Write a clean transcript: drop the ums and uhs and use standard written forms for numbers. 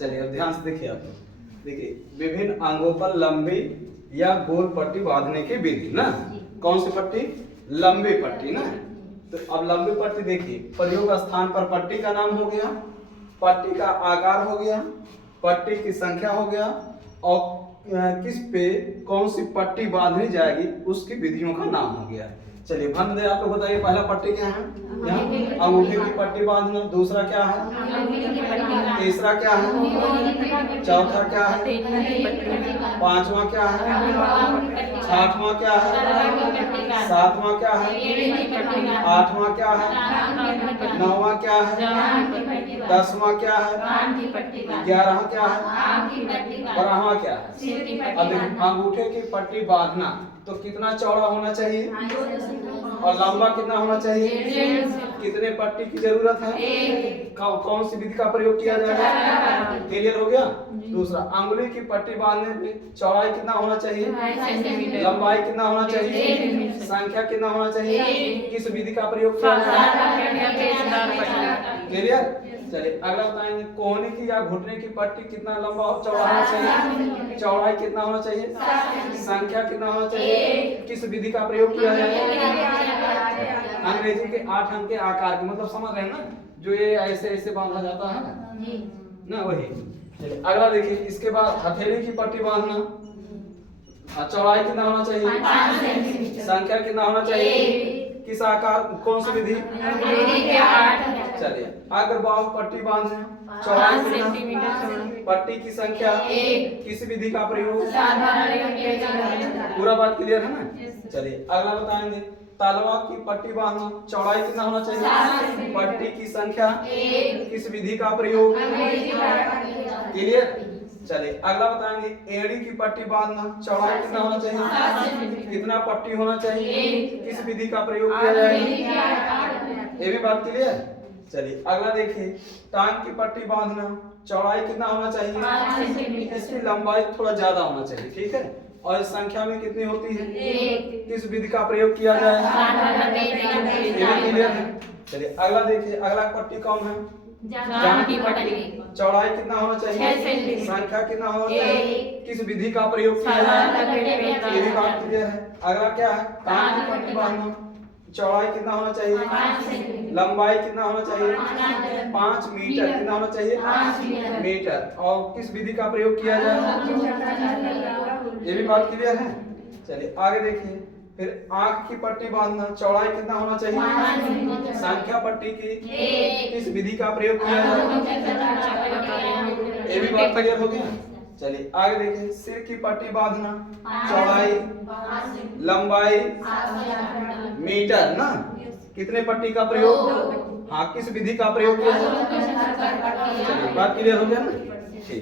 चलिए अब ध्यान से देखिए आप देखिए विभिन्न अंगों पर लंबी या गोल पट्टी बांधने की विधि ना। कौन सी पट्टी? लंबी पट्टी ना। तो अब लंबी पट्टी देखिए, प्रयोग स्थान पर पट्टी का नाम हो गया, पट्टी का आकार हो गया, पट्टी की संख्या हो गया, और किस पे कौन सी पट्टी बांधनी जाएगी उसकी विधियों का नाम हो गया। चलिए भन दे, आप लोग बताइए पहला पट्टी क्या है? अंगूठे की पट्टी बांधना। दूसरा क्या है? तीसरा क्या है? चौथा क्या है? पांचवा क्या है? छठवां क्या है? सातवां क्या है? आठवां क्या है? नौवां क्या है? दसवां क्या है? 11वां क्या है? 12वां क्या है? अब देखिए अंगूठे की पट्टी बांधना तो कितना चौड़ा होना चाहिए और लंबा कितना होना चाहिए? कितने पट्टी की जरूरत है? कौन सी विधि का प्रयोग किया जाएगा? क्लियर हो गया। दूसरा, अंगुली की पट्टी बांधने में चौड़ाई कितना होना चाहिए? लंबाई कितना होना चाहिए? संख्या कितना होना चाहिए? किस विधि का प्रयोग किया जाएगा? क्लियर। चलिए अगला बताएंगे, कोहनी की या घुटने की पट्टी कितना लंबा और चौड़ा होना चाहिए? चौड़ाई कितना होना चाहिए? संख्या कितना होना चाहिए? किस विधि का प्रयोग किया जाएगा? अंग्रेजी के 8 अंक के आकार के, मतलब समझ रहे हैं ना, जो ये ऐसे ऐसे बांधा जाता है ना, वही। चलिए अगला देखिए, इसके बाद हथेली की पट्टी बांधना, चौड़ाई कितना होना चाहिए? संख्या कितना होना चाहिए? किस आकार, कौन सी विधि? चलिए अगर बाहु पट्टी बांधना, चौड़ाई कितना? पट्टी की संख्या, किस विधि का प्रयोग? पूरा बात क्लियर है ना। चलिए अगला बताएंगे, तलवा की पट्टी बांधना, चौड़ाई कितना होना चाहिए? पट्टी की संख्या, किस विधि का प्रयोग? क्लियर। चलिए अगला बताएंगे, एड़ी की पट्टी बांधना, चौड़ाई कितना होना चाहिए? कितना पट्टी होना चाहिए? किस विधि का प्रयोग किया जाएगा? ये भी बात क्लियर। चलिए अगला देखिए, टांग की पट्टी बांधना, चौड़ाई कितना होना चाहिए? इसकी लंबाई थोड़ा ज्यादा होना चाहिए, ठीक है। और संख्या में कितनी होती है? किस विधि का प्रयोग किया जाएगा? क्लियर है। चलिए अगला देखिए, अगला पट्टी कौन है? जांघ की पट्टी। चौड़ाई कितना होना चाहिए? संख्या कितना होना चाहिए? किस विधि का प्रयोग किया जाएगा? ये भी बात क्लियर है। अगला क्या है? कान की पट्टी बांधना, चौड़ाई कितना होना चाहिए? लंबाई कितना होना चाहिए? 5 मीटर। कितना होना चाहिए? मीटर। और किस विधि का प्रयोग किया जाएगा? ये भी बात क्लियर है। चलिए आगे देखिए, फिर आंख की पट्टी बांधना, चौड़ाई कितना होना चाहिए? संख्या पट्टी की, किस विधि का प्रयोग किया जाएगा? ये भी बात क्लियर हो गया। चलिए आगे देखिए, सिर की पट्टी बांधना, चौड़ाई, लंबाई, मीटर ना, कितने पट्टी का प्रयोग? हाँ, किस विधि का प्रयोग किया जाएगा? बात क्लियर हो गया ना। ठीक।